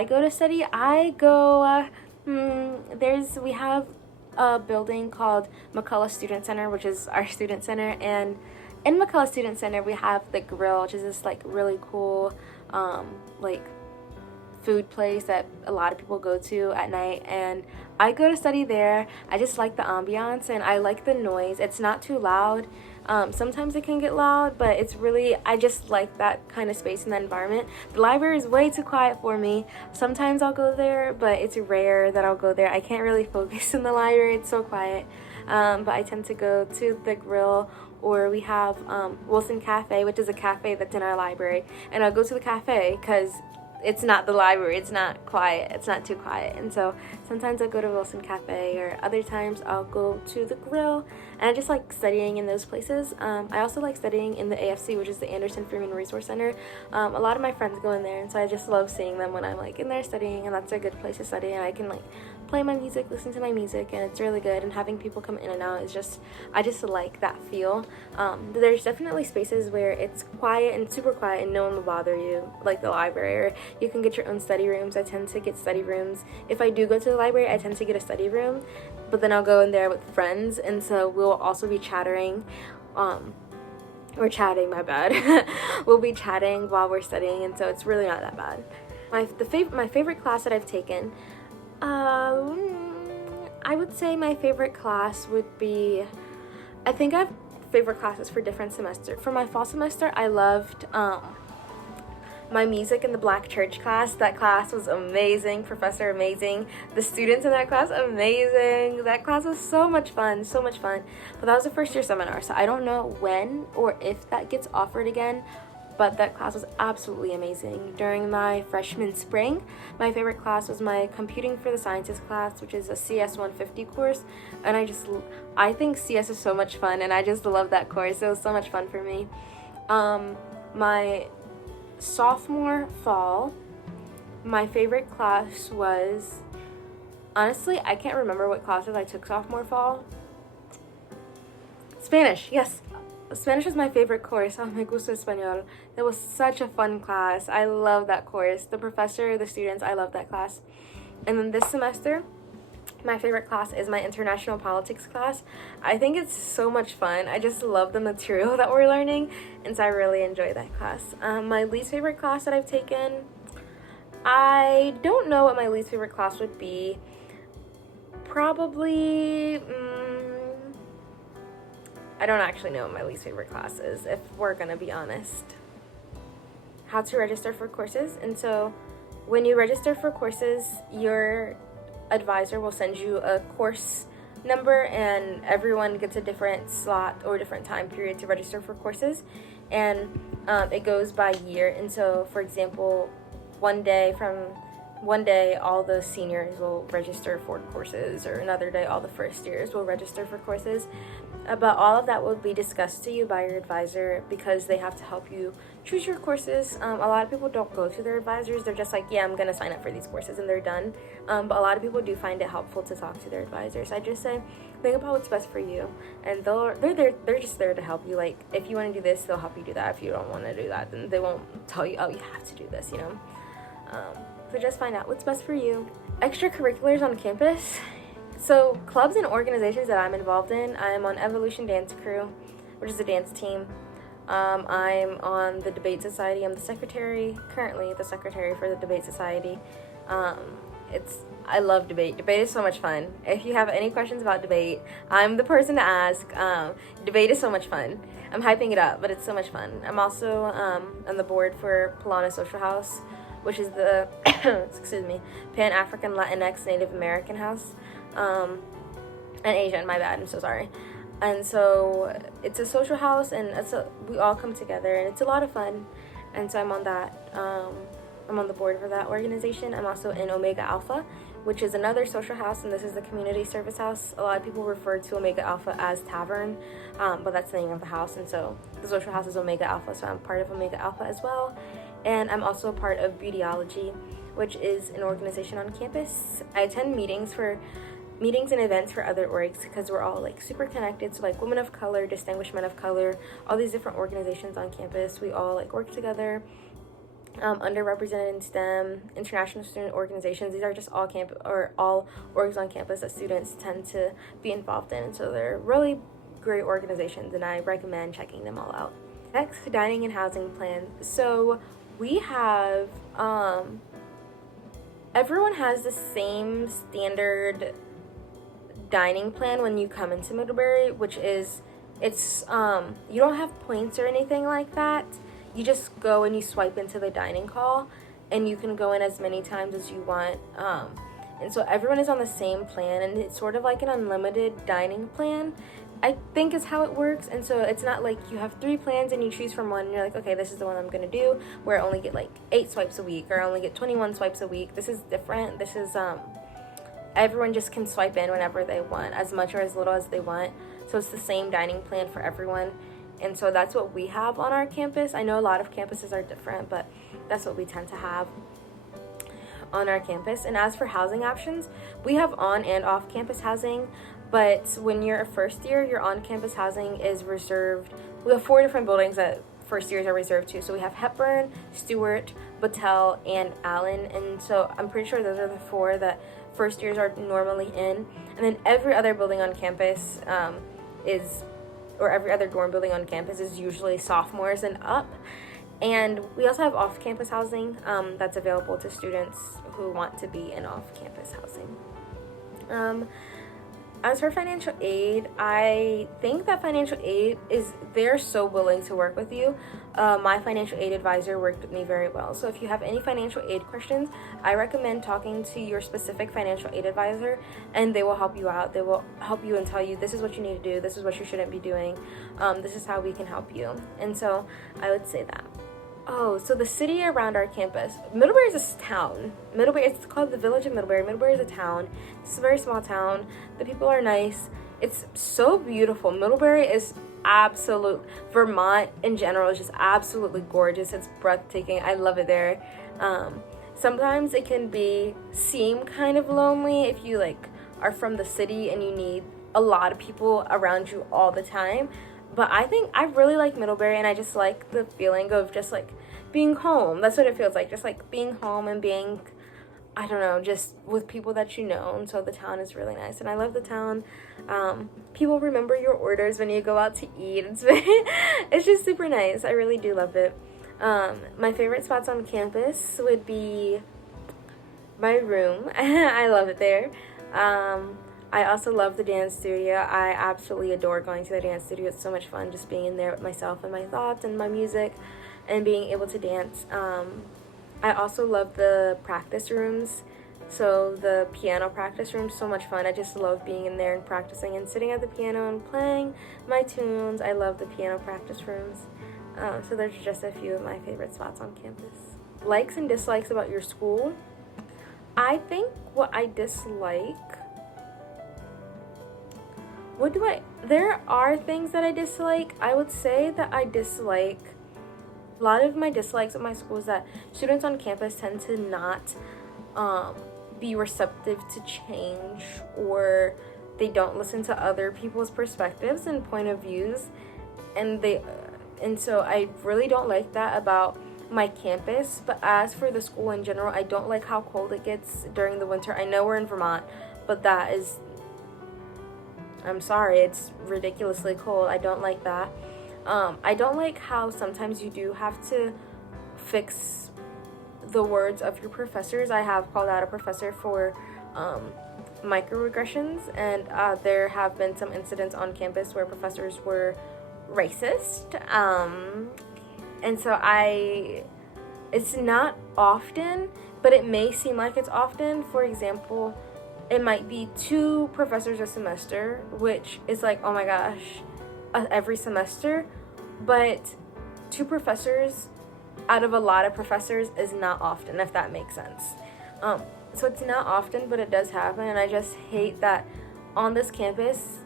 I go to study, we have a building called McCullough Student Center, which is our student center, and in McCullough Student Center we have the Grill, which is this like really cool like food place that a lot of people go to at night, and I go to study there. I just like the ambiance and I like the noise. It's not too loud. Sometimes it can get loud, but I just like that kind of space in that environment. The library is way too quiet for me. Sometimes I'll go there, but it's rare that I'll go there. I can't really focus in the library, it's so quiet. But I tend to go to the Grill, or we have Wilson Cafe, which is a cafe that's in our library, and I'll go to the cafe because it's not the library, it's not quiet, it's not too quiet, and so sometimes I'll go to Wilson Cafe, or other times I'll go to the Grill, and I just like studying in those places. I also like studying in the AFC, which is the Anderson Freeman Resource Center. A lot of my friends go in there, and so I just love seeing them when I'm like in there studying, and that's a good place to study, and I can like play my music, listen to my music, and it's really good, and having people come in and out is just, I just like that feel. There's definitely spaces where it's quiet and super quiet and no one will bother you, like the library, or you can get your own study rooms. I tend to get study rooms. If I do go to the library, I tend to get a study room, but then I'll go in there with friends, and so we'll also be chattering. We're chatting, my bad. We'll be chatting while we're studying, and so it's really not that bad. My favorite class that I've taken, I would say my favorite class would be, I think I have favorite classes for different semesters. For my fall semester, I loved my music in the Black Church class. That class was amazing, professor amazing, the students in that class amazing. That class was so much fun, so much fun. But that was a first year seminar, so I don't know when or if that gets offered again, but that class was absolutely amazing. During my freshman spring, my favorite class was my Computing for the Sciences class, which is a CS 150 course, and I think CS is so much fun, and I just love that course. It was so much fun for me. My sophomore fall, my favorite class was, honestly, I can't remember what classes I took sophomore fall. Spanish, yes. Spanish was my favorite course. Oh, me gusta español. It was such a fun class. I love that course. The professor, the students, I love that class. And then this semester, my favorite class is my international politics class. I think it's so much fun. I just love the material that we're learning, and so I really enjoy that class. My least favorite class that I've taken, I don't know what my least favorite class would be. Probably, I don't actually know what my least favorite class is, if we're gonna be honest. How to register for courses. And so when you register for courses, your advisor will send you a course number, and everyone gets a different slot or different time period to register for courses, and it goes by year. And so, for example, one day all the seniors will register for courses, or another day all the first years will register for courses. But all of that will be discussed to you by your advisor, because they have to help you choose your courses. A lot of people don't go to their advisors. They're just like, yeah, I'm gonna sign up for these courses, and they're done. But a lot of people do find it helpful to talk to their advisors. I just say, think about what's best for you, and they're just there to help you. Like, if you want to do this, they'll help you do that. If you don't want to do that, then they won't tell you, oh, you have to do this, you know. So just find out what's best for you. Extracurriculars on campus. So clubs and organizations that I'm involved in, I'm on Evolution Dance Crew, which is a dance team. I'm on the Debate Society. I'm currently the secretary for the Debate Society. I love debate. Debate is so much fun. If you have any questions about debate, I'm the person to ask. Debate is so much fun. I'm hyping it up, but it's so much fun. I'm also on the board for Polana Social House, which is the Pan-African Latinx Native American house. And Asian, my bad, I'm so sorry. And so it's a social house, and we all come together, and it's a lot of fun. And so I'm on that. I'm on the board for that organization. I'm also in Omega Alpha, which is another social house, and this is the community service house. A lot of people refer to Omega Alpha as Tavern, but that's the name of the house, and so the social house is Omega Alpha, so I'm part of Omega Alpha as well. And I'm also a part of Beautyology, which is an organization on campus. I attend meetings and events for other orgs, because we're all like super connected. So like Women of Color, Distinguished Men of Color, all these different organizations on campus, we all like work together. underrepresented in STEM, international student organizations. These are just all all orgs on campus that students tend to be involved in, and so they're really great organizations, and I recommend checking them all out. Next, dining and housing plan. So we have everyone has the same standard dining plan when you come into Middlebury, which is you don't have points or anything like that. You just go and you swipe into the dining hall, and you can go in as many times as you want. And so everyone is on the same plan, and it's sort of like an unlimited dining plan, I think is how it works. And so it's not like you have 3 plans and you choose from one and you're like, okay, this is the one I'm gonna do, where I only get like 8 swipes a week, or I only get 21 swipes a week. This is different. This is everyone just can swipe in whenever they want, as much or as little as they want. So it's the same dining plan for everyone. And so that's what we have on our campus. I know a lot of campuses are different, but that's what we tend to have on our campus. And as for housing options, we have on and off campus housing, but when you're a first year, your on campus housing is reserved. We have 4 different buildings that first years are reserved to. So we have Hepburn, Stewart, Battelle, and Allen. And so I'm pretty sure those are the 4 that first years are normally in. And then every other building on campus every other dorm building on campus is usually sophomores and up. And we also have off-campus housing that's available to students who want to be in off-campus housing. As for financial aid, I think that financial aid they're so willing to work with you. My financial aid advisor worked with me very well. So if you have any financial aid questions, I recommend talking to your specific financial aid advisor, and they will help you out. They will help you and tell you, this is what you need to do, this is what you shouldn't be doing, this is how we can help you. And so I would say that. Oh, so the city around our campus. Middlebury is a town. It's called the Village of Middlebury. Middlebury is a town. It's a very small town. The people are nice. It's so beautiful. Middlebury is absolute. Vermont in general is just absolutely gorgeous. It's breathtaking. I love it there. Sometimes it can seem kind of lonely if you are from the city and you need a lot of people around you all the time. But I think I really like Middlebury, and I just like the feeling of just being home. That's what it feels like, just being home and being, I don't know, just with people that you know. And so the town is really nice, and I love the town. People remember your orders when you go out to eat. It's just super nice. I really do love it. My favorite spots on campus would be my room. I love it there. I also love the dance studio. I absolutely adore going to the dance studio. It's so much fun just being in there with myself and my thoughts and my music and being able to dance. I also love the practice rooms. So the piano practice room is so much fun. I just love being in there and practicing and sitting at the piano and playing my tunes. I love the piano practice rooms. So there's just a few of my favorite spots on campus. Likes and dislikes about your school. I think what I dislike... There are things that I dislike. I would say that I dislike, a lot of my dislikes at my school is that students on campus tend to not be receptive to change, or they don't listen to other people's perspectives and point of views, and so I really don't like that about my campus. But as for the school in general, I don't like how cold it gets during the winter. I know we're in Vermont, but I'm sorry, it's ridiculously cold. I don't like that. I don't like how sometimes you do have to fix the words of your professors. I have called out a professor for microaggressions, and there have been some incidents on campus where professors were racist. And so it's not often, but it may seem like it's often. For example, it might be 2 professors a semester, which is oh my gosh, every semester. But 2 professors out of a lot of professors is not often, if that makes sense. So it's not often, but it does happen. And I just hate that on this campus,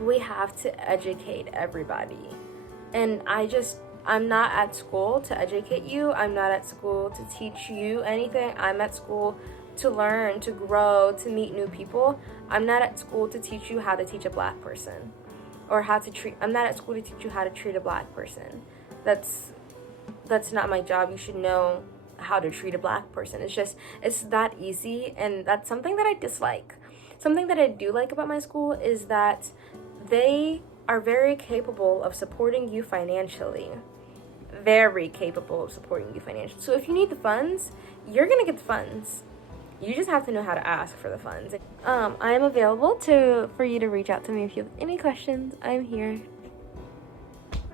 we have to educate everybody. And I'm not at school to educate you. I'm not at school to teach you anything. I'm at school to learn, to grow, to meet new people. I'm not at school to teach you how to teach a black person, or I'm not at school to teach you how to treat a black person. that's not my job. You should know how to treat a black person. It's that easy, and that's something that I dislike. Something that I do like about my school is that they are very capable of supporting you financially. Very capable of supporting you financially. So if you need the funds, you're gonna get the funds. You just have to know how to ask for the funds. I am available for you to reach out to me if you have any questions. I'm here.